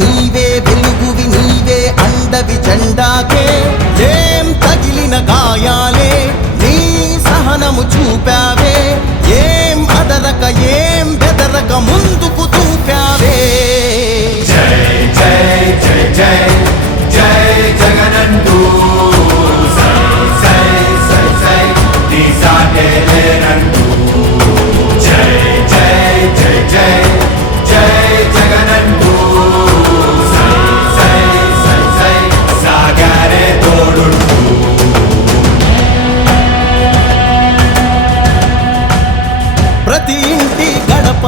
నీవే వెలుగువి నీవే అండవి జెండాకే ఏం తగిలిన గాయాలే నీ సహనము చూపావే ఏం అదరక ఏం బెదరక ముందు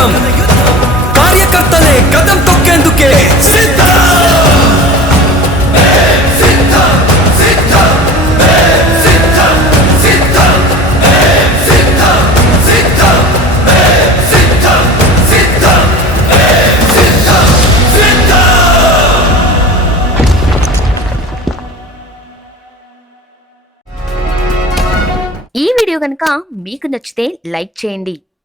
యుద్ధం కార్యకర్తలే కదం తొక్కేందుకే సిద్ధం. ఈ వీడియో కనుక మీకు నచ్చితే లైక్ చేయండి.